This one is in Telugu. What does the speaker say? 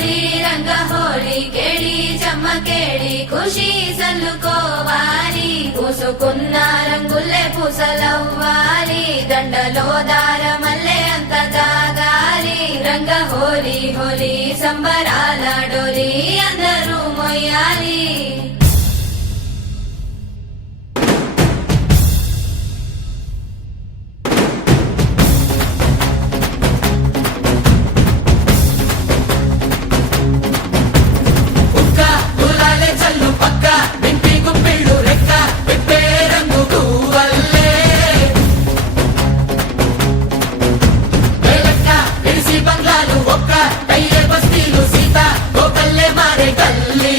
హోలీ రంగ హోలీ కేడి చెమ్మకేడి ఖుషి సల్లుకోవాలి పూసుకున్న రంగుల్లే పూసలవ్వాలి దండలో దారమల్లే అంత దాగాలి రంగ హోలీ హోలీ సంబరాల డోలి అందరూ మొయ్యాలి బంగ్లాలు ఒక్క కయ్యే బస్తీలు సీత గోకల్లే మారే గల్లే